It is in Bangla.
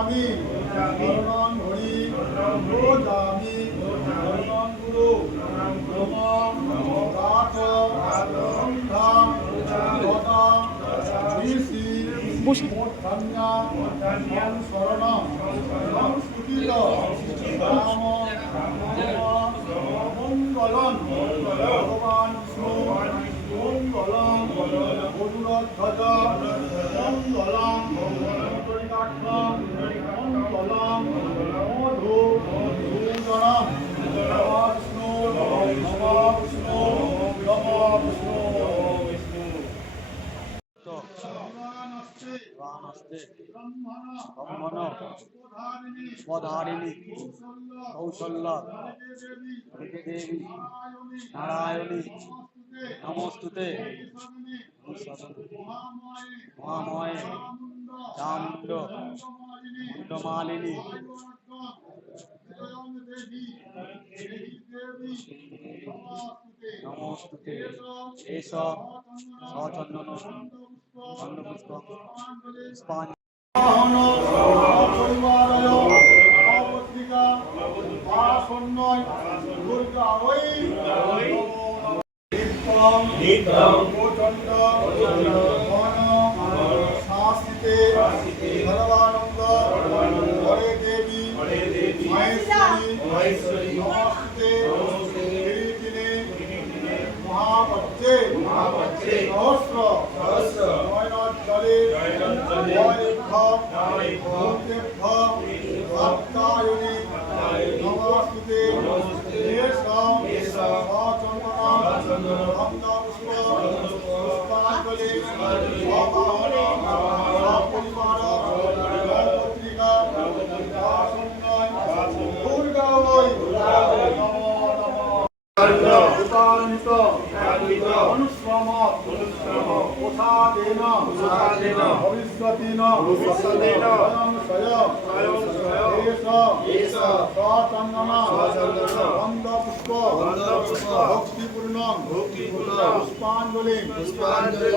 আমি শরণং হরি ব্রজামি শরণং গুরু নমঃ রাধ সন্ধ্যা গদা ঋষি ধন্যা শরণং সংস্কৃত রাম মঙ্গলং ভগবান বিষ্ণু মঙ্গলং গরুড়ধ্বজ মঙ্গলং মঙ্গলং মধু সূদনম বিষ্ণু বিষ্ণু বিষ্ণু ব্রহ্মণ স্বধারিণী কৌশল্য দেবী নারায়ণী নমস্তুতে মহাময়ে চামুণ্ড মুন্ডমালিনী নমস্তুতে এষ সচন্দন চন্দ্রপুষ্প পুষ্পাঞ্জলি পুষ্পাঞ্জলি